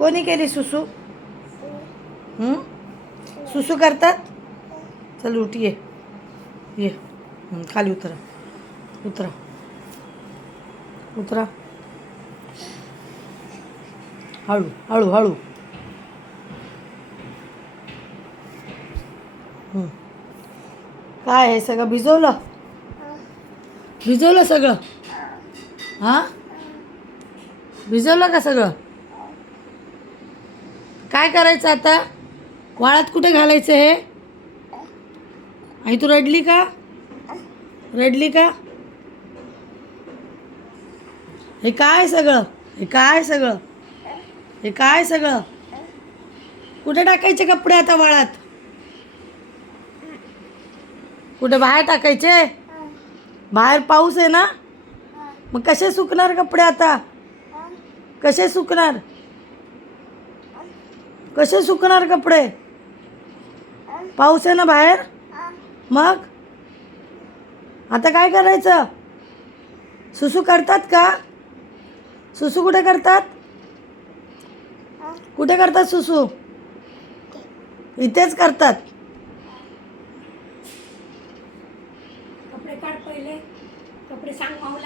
कोणी केली सुसू? सुसू करतात? चल उठ ये खाली उतरा उतरा उतरा हळू हळू हळू. काय हे सगळं भिजवलं? भिजवलं सगळं? हां भिजवलं का सगळं? काय करायचं आता? वाळत कुठे घालायचं हे? आई तू रडली का? रडली का? हे काय सगळं? हे काय सगळं? हे काय सगळं? कुठे टाकायचे कपडे आता वाळत? कुठे बाहेर टाकायचे? बाहेर पाऊस आहे ना? मग कसे सुकणार कपडे आता? कसे सुकणार? कसे सुकणार कपडे? पाऊस आहे ना बाहेर? मग आता काय करायचं? सुसू करतात का? सुसू कुठे करतात? कुठे करतात सुसू? इथेच करतात.